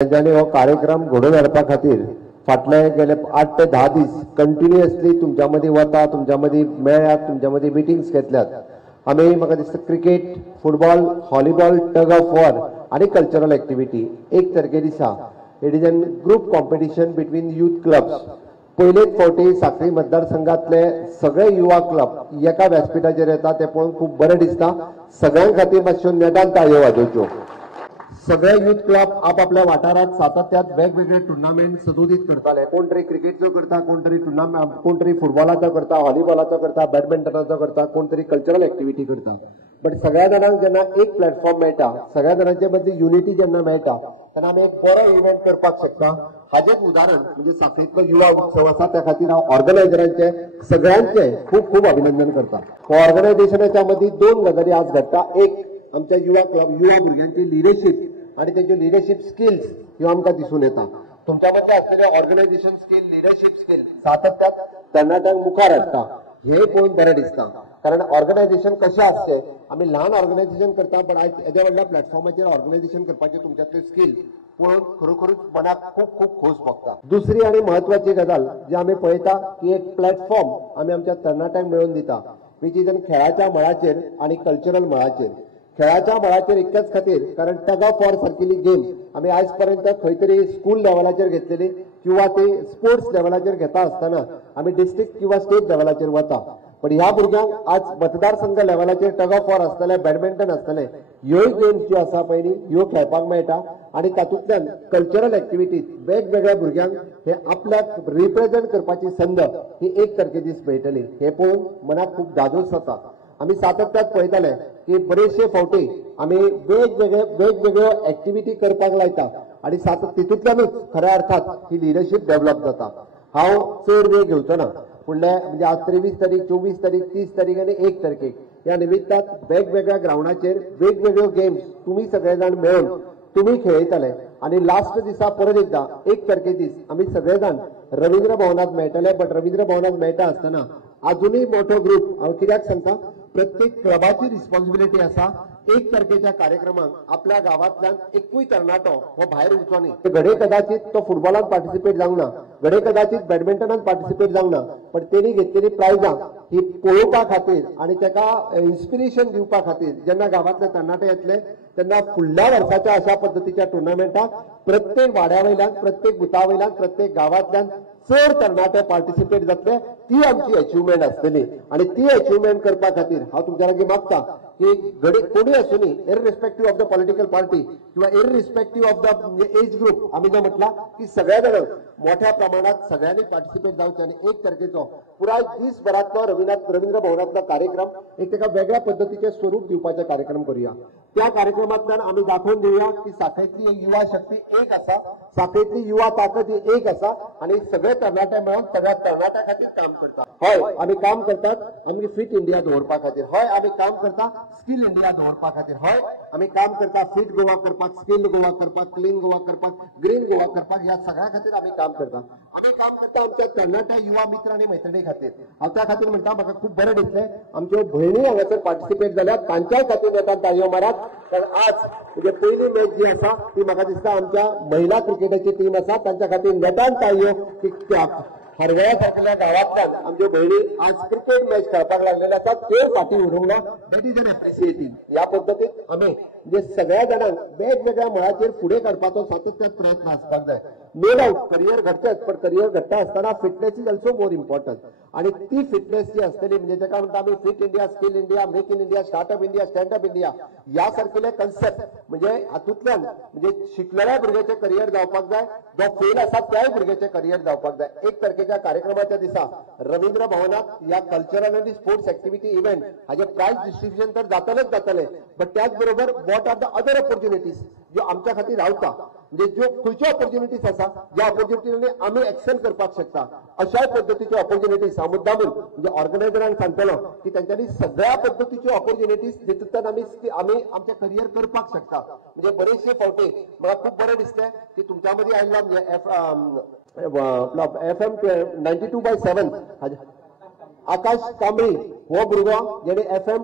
त्यांनी हो कार्यक्रम घडोवन हाडपा खातीर फाटले गेले 8 ते 10 दीस कंटिन्युअसली तुमच्या मदीं वता, तुमच्या मदीं मेळ्ळ्यात, तुमच्या मदीं मिटिंग्स घेतल्यात. आमी म्हाका दिसता cricket, football, volleyball, tug of war आनी कल्चरल एक्टिविटी 1 तारखे दिसा it is an group competition between youth clubs. पयलेच फावटी सांखळी मतदारसंघातले सगळे युवा क्लब एका व्यासपीठाचेर येता ते पळोवन खूब बरें दिसता. सगळ्यां खातीर मातश्यो नेटान ताळयो वाजोवच्यो. सगळे यूथ क्लब आपापल्या वाठारात सातत्यात वेगवेगळे टुर्नामेंट सदोदीत करताले. कोण तरी क्रिकेटचो करता, कोण तरी टुर्नामेंट, कोण तरी फुटबॉलाचो करता, व्हॉलीबॉलाचो करता, बॅडमिंटनाचो करता, कोण तरी कल्चरल एक्टिविटी करता. बट सगळ्या जाणांक जेन्ना एक प्लॅटफॉर्म मेळटा, सगळ्या जाणांचे मदीं युनिटी जेन्ना मेळटा तेन्ना आमी एक बरो इव्हेंट करपाक शकता. हाजेच उदाहरण म्हणजे सांखळीतलो युवा उत्सव आसा. त्या खातीर हांव ऑर्गनायझरांचे सगळ्यांचे खूब खूब अभिनंदन करता. ऑर्गनायझेशनाच्या मदीं 2 गजाली आज घडटा. एक आमच्या युवा क्लब, युवा भुरग्यांची लिडरशीप आणि त्यांचे लिडरशिप स्किल्स ह्यो आमकां दिसून येता. तुमच्या मदले असलेले ऑर्गनायझेशन स्किल, लिडरशिप स्किल सातत्यात तरणाट्यांक मुखार हाडटा. हे पळोवन बरें दिसता. कारण ऑर्गनायझेशन कशें आसचें, आमी ल्हान ऑर्गनायझेशन करता पण आयज येद्या व्हडल्या प्लॅटफॉर्माचेर ऑर्गनायझेशन करपाचे तुमच्यातले स्किल पळोवन खरोखरूच मनाक खूब खूब खोस भोगता. दुसरी आनी म्हत्वाची गजाल जी आमी पळयता की एक प्लॅटफॉर्म आमी आमच्या तरणाट्यांक मेळोवन दिता, विच इज खेळाच्या मळाचेर आनी कल्चरल मळाचेर. खेळाच्या मळाचेर इतक्याच खातीर कारण टग ऑफ वॉर सारकिली गेम आमी आयज पर्यंत खंय तरी स्कूल लेवलाचेर घेतलेली किंवा ते स्पोर्ट्स लेवलाचेर घेता आसतना आमी डिस्ट्रिक्ट किंवा स्टेट लेवलाचेर वता. पण ह्या भुरग्यांक आज मतदारसंघ लेवलाचेर टग ऑफ वॉर आसतले, बॅडमिंटन आसतले, ह्योय गेम्स ज्यो आसा पयली ह्यो खेळपाक मेळटा. आनी तातूंतल्यान कल्चरल एक्टिविटीज वेगवेगळ्या भुरग्यांक हे आपल्याक रिप्रेझेंट करपाची संद ही 1 तारखे दीस मेळटली. हे पळोवन मनाक खूब दादोस जाता. आमी सातत्यात पळयताले की बरेचशे फावटी आमी वेगवेगळ्यो एक्टिविटी करपाक लायता आनी तितूंतल्यानूच खऱ्या अर्थात ही लिडरशीप डेव्हलप जाता. हांव चड वेळ घेवचो ना, फुडले म्हणजे आज 23 तारीख, 24 तारीख, 30 तारीख आनी 1 तारखेक ह्या निमित्तान वेगवेगळ्या ग्राउंडाचेर वेगवेगळ्यो गेम्स तुमी सगळे जाण मेळून तुमी खेळयतले. आनी लास्ट दिसा परत एकदा 1 तारखे दीस आमी सगळे जाण रवींद्र भवनात मेळटले. बट रवींद्र भवनात मेळटा आसतना अजूनही मोठो ग्रुप हांव कित्याक सांगता, प्रत्येक क्लबाची रिस्पॉन्सिबिलिटी आसा 1 तारखेच्या कार्यक्रमाक आपल्या गावांतल्यान एकूय तरणाटो हो भायर उरचो न्ही. घडये कदाचित तो फुटबॉलात पार्टिसिपेट जावंक ना, घडये कदाचित बॅडमिंटनात पार्टिसिपेट जावंक ना, पण तेणी घेतलेली प्रायजां ही पळोवपा खातीर आनी ताका इन्स्पिरेशन दिवपा खातीर जेन्ना गावांतले तरणाटे येतले तेन्ना फुडल्या वर्साच्या अशा पद्दतीच्या टुर्नामेंटाक प्रत्येक वाड्या वयल्यान, प्रत्येक बुथा वयल्यान, प्रत्येक गावांतल्यान चड तरणाटे पार्टिसिपेट जातले. ती आमची अचिव्हमेंट आसतली. आणि ती अचिव्हमेंट करपा खातीर हांव तुमच्या लागीं मागता की कोणी आसूनी, इररिस्पेक्टिव्ह ऑफ द पॉलिटिकल पार्टी किंवा इररिस्पेक्टिव्ह ऑफ द एज ग्रुप, आमी जो म्हटला की सगळ्या जाणां मोठ्या प्रमाणात सगळ्यांनी पार्टिसिपेट जावचे आनी 1 तारखेचो पुराय दिसभरातलो रवींद्र भवनातलो कार्यक्रम एक ताका वेगळ्या पद्दतीचे स्वरूप दिवपाचे कार्यक्रम करूया. त्या कार्यक्रमांतल्यान आमी दाखोवन दिवया की सांखळीतली युवा शक्ती एक आसा, सांखळीतली युवा ताकद ही एक आसा आनी सगळे तरणाटे मेळून सगळ्या तरणाट्यां खातीर काम करतात. हय आमी काम करतात आमची फिट इंडिया दवरपा खातीर. हय आमी काम करता स्किल इंडिया दवरपा खातीर. हय आमी काम करता फिट गोवा करपाक, स्किल्ड गोवा करपाक, क्लीन गोवा करपाक, ग्रीन गोवा करपाक. ह्या सगळ्या खातीर आमी काम करता. आमी काम करता आमच्या तरणाट्या युवा मित्र आनी मैत्रिणी खातीर. हांव त्या खातीर म्हणटा म्हाका खूब बरें दिसलें आमच्यो भयणी हांगासर पार्टिसिपेट जाल्यात. तांच्याय खातीर येतात ताळयो मारात. कारण आज म्हणजे पयली मॅच जी आसा ती म्हाका दिसता आमच्या महिला क्रिकेटाची टीम आसा तांच्या खातीर नेटान ताळयो. हरवळ्या सारकेल्या गावांतल्यान आमच्यो भयणी आज क्रिकेट मॅच खेळपाक लागलेले आसात. त्यो फाटीं उरूंक ना. That is an appreciating. ह्या पद्दतीन आमी म्हणजे सगळ्या जाणांक वेगवेगळ्या मळाचेर फुडें काडपाचो सातत्यात प्रयत्न आसपाक जाय. नो डाउट करियर घडचेच, पण करियर घडटा आसतना fitness is also more important. आणि ती फिटनेस जी असतली म्हणजे ताका म्हणटा आमी fit India, skill India, make in India, startup India, standup India ह्या सारकेले कन्सेप्ट म्हणजे हातूंतल्यान म्हणजे शिकलेल्या भुरग्याचे करियर जावपाक जाय, जो फेल आसा त्याय भुरग्याचे करियर जावपाक जाय. 1 तारखेच्या कार्यक्रमाच्या दिसा रवींद्र भवनात या कल्चरल आनी स्पोर्ट्स एक्टिविटी इव्हेंट हाजे प्राइज डिस्ट्रिब्युशन तर जातले, पण त्याच बरोबर what are the other opportunities ज्यो आमच्या खातीर रावता, म्हणजे ज्यो खंयच्यो ऑपॉर्च्युनिटीज आसा ज्या ऑपॉर्च्युनिटीनी आमी एक्सेल करपाक शकता अशाय पद्दतीच्यो ऑपॉर्च्युनिटीज हांव मुद्दामून म्हणजे ऑर्गनायझरांक सांगतलो की तांच्यांनी सगळ्या पद्दतीच्यो ऑपॉर्च्युनिटीज जितूंतल्यान आमी आमचें करियर करपाक शकता. म्हणजे बरेचशे फावटी म्हाका खूब बरें दिसलें की तुमच्या मदीं आयिल्लो म्हणजे FM 92/7 आकाश कांबळी हो भुरगो जेणे FM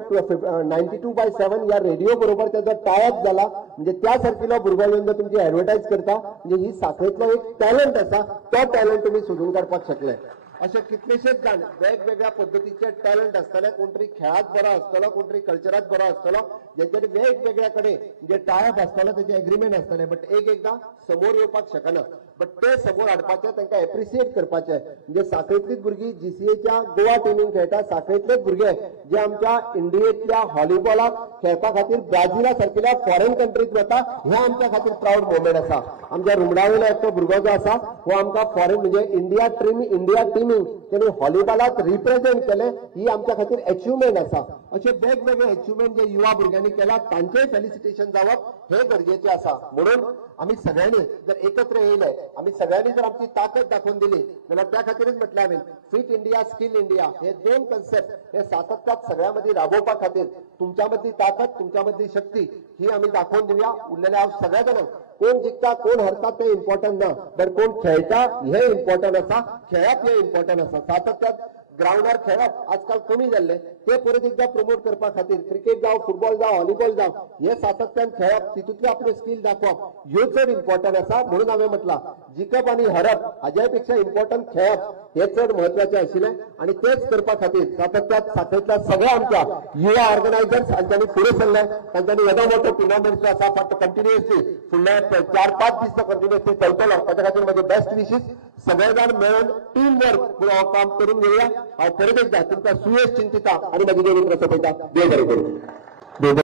92/7 या रेडिओ बरोबर त्याचा टायअप झाला म्हणजे त्या सारखिलो भुरगो येऊन तुमची ऍडव्हर्टायज करता म्हणजे ही साखळीतलो एक टॅलेंट आसा तो टॅलेंट तुम्ही सोदून काडपाक शकले असे कितलेशेच जाण वेगवेगळ्या पद्धतीचे टॅलेंट आसतले कोणतरी खेळात बरो आसतलो कोणतरी कल्चरात बरो आसतलो ज्याचे वेगवेगळ्या कडेन जे टायअप आसतलो त्याचे एग्रीमेंट आसतले बट एकदा समोर येवपाक शकना बट ते समोर हाडपाचे तांकां एप्रिशिएट करपाचे म्हणजे साखळीतलीच भुरगीं GCAच्या गोवा टिमीन खेळटा साखळीतलेच भुरगे जे आमच्या इंडियेतल्या व्हॉलीबॉलाक खेळपा खातीर ब्राझीला सारकिल्या फॉरेन कंट्रीत वता हे आमच्या खातीर प्राऊड मोमेंट आसा आमच्या रुमडावेलो एकटो भुरगो जो आसा हो आमकां फॉरेन म्हणजे इंडिया टीमींग त्यांनी व्हॉलीबॉलात रिप्रेझेंट केले ही आमच्या खातीर अचिव्हमेंट आसा असे वेगवेगळे अचिव्हमेंट जे युवा भुरग्यांनी केला तांचेय फेलिसिटेशन जावप हे गरजेचे आसा म्हणून आम्ही सगळ्यांनी जर एकत्र येयले आम्ही सगळ्यांनी जर आमची ताकद दाखवून दिली जाल्यार त्या खातीरच म्हटलें हांवें फिट इंडिया स्किल इंडिया हे दोन कन्सेप्ट हे सातत्यात सगळ्यामध्ये राबोवपा खातीर तुमच्या मधली ताकद तुमच्या मधली शक्ती ही आम्ही दाखवून दिवया उरलेल्या हांव सगळ्या जाणांक कोण जिखता कोण हरता ते इम्पॉर्टंट ना तर कोण खेळटा हे इम्पॉर्टंट आसा खेळप हे इम्पॉर्टंट आसा सातत्यात ग्राउंडार खेळप आजकाल कमी जाल्ले ते परत एकदा प्रमोट करपा खातीर क्रिकेट जावं फुटबॉल जावं व्हॉलीबॉल जावं हे सातत्यान खेळप तितूंतले आपले स्किल दाखोवप ह्यो चड इम्पॉर्टंट आसा म्हणून हांवें म्हटलां जिखप आनी हरप हाज्या पेक्षा इम्पॉर्टंट खेळप हे चड म्हत्वाचें आशिल्लें आणि तेच करपा खातीर सातत्यात साखळीतल्या सगळ्या आमच्या युवा ऑर्गनायझर्स हांच्यांनी फुडें सरले तांच्यांनी येदो मोठो टुर्नामेंट जो आसा फक्त कंटिन्युअसली फुडले 4-5 दीस तो कंटिन्युअसली चलतलो ताच्या खातीर म्हजे बेस्ट विशीस सगळे जाण मेळून टीम वर्क हो काम करून घेवया हांव परत एकदा तुमकां सुयश चिंतिता आनी म्हजी देवी प्रसपयता देव बरें करूं.